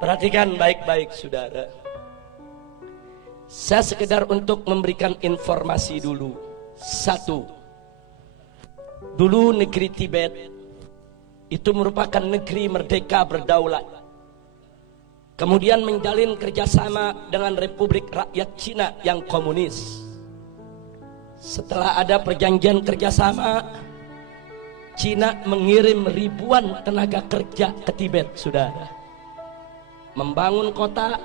Perhatikan baik-baik saudara. Saya sekedar untuk memberikan informasi dulu. Satu, dulu negeri Tibet itu merupakan negeri merdeka berdaulat. Kemudian menjalin kerjasama dengan Republik Rakyat Cina yang komunis. Setelah ada perjanjian kerjasama, Cina mengirim ribuan tenaga kerja ke Tibet, saudara. Membangun kota,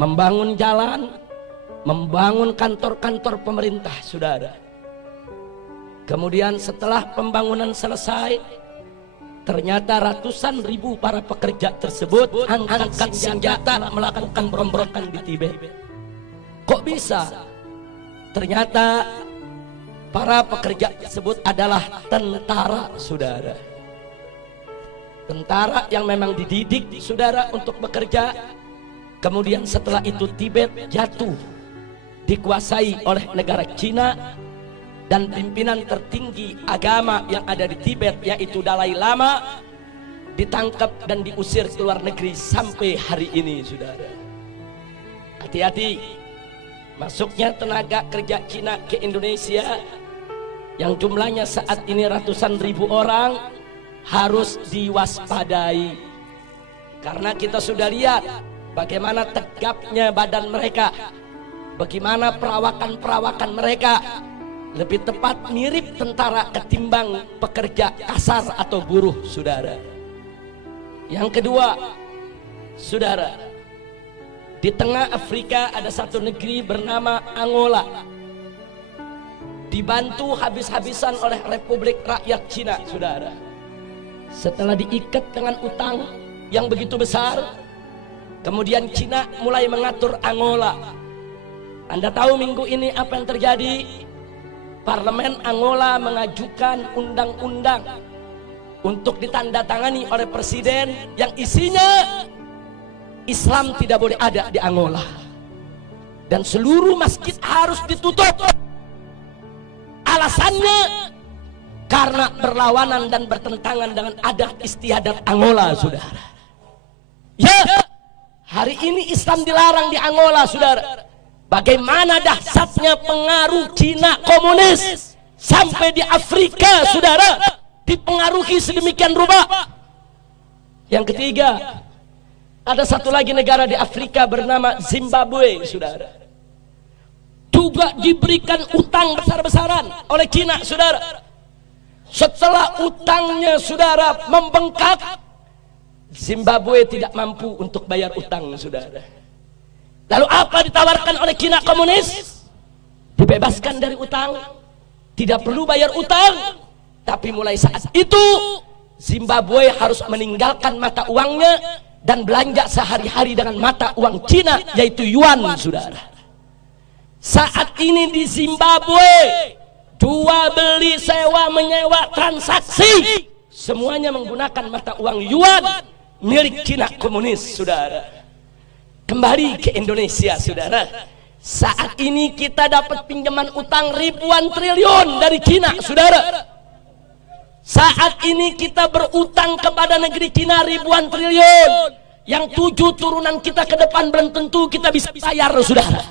membangun jalan, membangun kantor-kantor pemerintah, saudara. Kemudian setelah pembangunan selesai, ternyata ratusan ribu para pekerja tersebut angkat senjata melakukan pemberontakan di Tibet. Kok bisa? Ternyata para pekerja tersebut adalah tentara, saudara. Tentara yang memang dididik, saudara, untuk bekerja. Kemudian setelah itu Tibet jatuh, dikuasai oleh negara Cina, dan pimpinan tertinggi agama yang ada di Tibet, yaitu Dalai Lama, ditangkap dan diusir ke luar negeri sampai hari ini, saudara. Hati-hati, masuknya tenaga kerja Cina ke Indonesia yang jumlahnya saat ini ratusan ribu orang harus diwaspadai, karena kita sudah lihat bagaimana tegapnya badan mereka, bagaimana perawakan mereka, lebih tepat mirip tentara ketimbang pekerja kasar atau buruh, saudara. Yang kedua, saudara, di tengah Afrika ada satu negeri bernama Angola, dibantu habis-habisan oleh Republik Rakyat Cina, saudara. Setelah diikat dengan utang yang begitu besar, kemudian Cina mulai mengatur Angola. Anda tahu minggu ini apa yang terjadi? Parlemen Angola mengajukan undang-undang untuk ditandatangani oleh presiden yang isinya Islam tidak boleh ada di Angola, dan seluruh masjid harus ditutup. Alasannya karena berlawanan dan bertentangan dengan adat istiadat Angola, saudara. Ya, hari ini Islam dilarang di Angola, saudara. Bagaimana dahsyatnya pengaruh Cina komunis sampai di Afrika, saudara, dipengaruhi sedemikian rupa. Yang ketiga, ada satu lagi negara di Afrika bernama Zimbabwe, saudara. Juga diberikan utang besar-besaran oleh Cina, saudara. Setelah utangnya, saudara, membengkak, Zimbabwe tidak mampu untuk bayar utang, saudara. Lalu apa ditawarkan oleh Cina komunis? Dibebaskan dari utang, tidak perlu bayar utang. Tapi mulai saat itu Zimbabwe harus meninggalkan mata uangnya dan belanja sehari-hari dengan mata uang Cina, yaitu yuan, saudara. Saat ini di Zimbabwe, jual beli, sewa menyewa, transaksi semuanya menggunakan mata uang yuan milik Cina komunis, saudara. Kembali ke Indonesia, saudara. Saat ini kita dapat pinjaman utang ribuan triliun dari Cina, saudara. Saat ini kita berutang kepada negeri Cina ribuan triliun, yang 7 turunan kita ke depan belum tentu kita bisa bayar, saudara.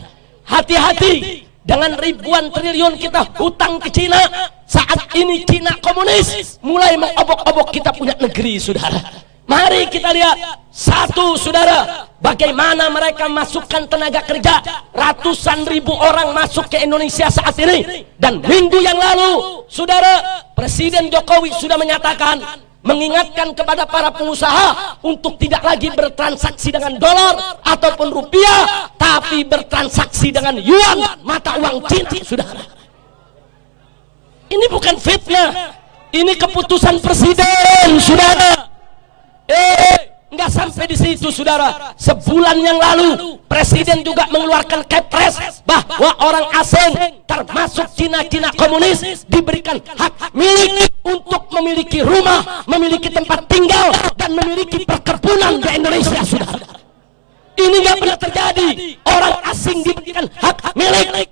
Hati-hati dengan ribuan triliun kita hutang ke Cina. Saat ini Cina komunis mulai mengobok-obok kita punya negeri, saudara. Mari kita lihat satu, saudara, bagaimana mereka masukkan tenaga kerja. Ratusan ribu orang masuk ke Indonesia saat ini. Dan minggu yang lalu, saudara, Presiden Jokowi sudah menyatakan, mengingatkan kepada para pengusaha untuk tidak lagi bertransaksi dengan dolar ataupun rupiah, tapi bertransaksi dengan yuan, mata uang Cina, saudara. Ini bukan fitnah, ini keputusan presiden, saudara. Nggak sampai di situ, saudara. Sebulan yang lalu presiden juga mengeluarkan kepres bahwa orang asing termasuk Cina komunis diberikan hak milik untuk memiliki rumah, memiliki tempat tinggal, dan memiliki perkebunan di Indonesia, saudara. Ini nggak pernah terjadi. Orang asing diberikan hak milik.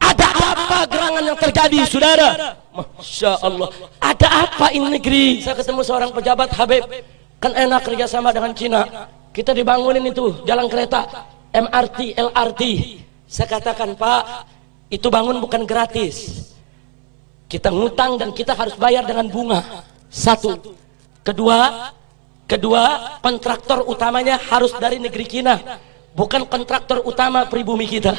Ada apa gerangan yang terjadi, saudara? Masya Allah. Ada apa ini negeri? Saya ketemu seorang pejabat, Habib, kan enak kerjasama dengan Cina. kita dibangunin itu jalan kereta, MRT, LRT. Saya katakan, Pak, itu bangun bukan gratis. Kita ngutang dan kita harus bayar dengan bunga. Satu. Kedua, kontraktor utamanya harus dari negeri Cina, bukan kontraktor utama pribumi kita.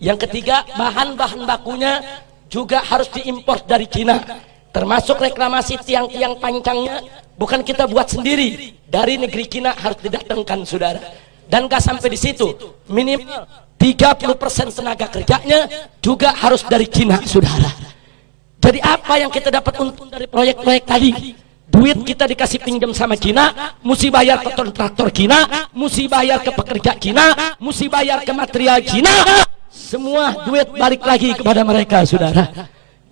Yang ketiga, bahan-bahan bakunya juga harus diimpor dari Cina, termasuk reklamasi tiang-tiang pancangnya bukan kita buat sendiri, dari negeri Cina harus didatangkan, saudara. Dan gak sampai di situ, minimal 30% tenaga kerjanya juga harus dari Cina, saudara. Jadi apa yang kita dapat untung dari proyek-proyek tadi? Duit kita dikasih pinjam sama Cina, mesti bayar ke kontraktor Cina, mesti bayar ke pekerja Cina, mesti bayar ke material Cina. Semua duit balik lagi kepada mereka, saudara.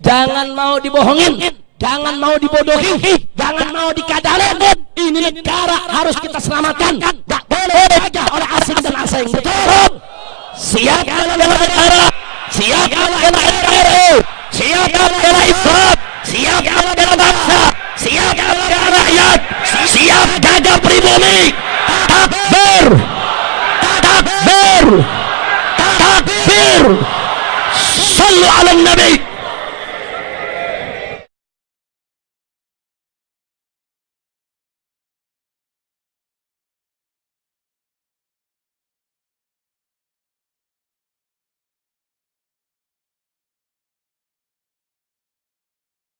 Jangan mau dibohongin, jangan mau dibodohi, jangan mau dikadalin. Ini negara harus kita selamatkan, gak boleh dijajah oleh asing dan asing. Betul? Siap bela negara, siap bela NKRI, siap bela Islam, siap bela bangsa, siap bela rakyat, siap jaga pribumi. Takbir, takbir, takbir. Sallu ala Nabi.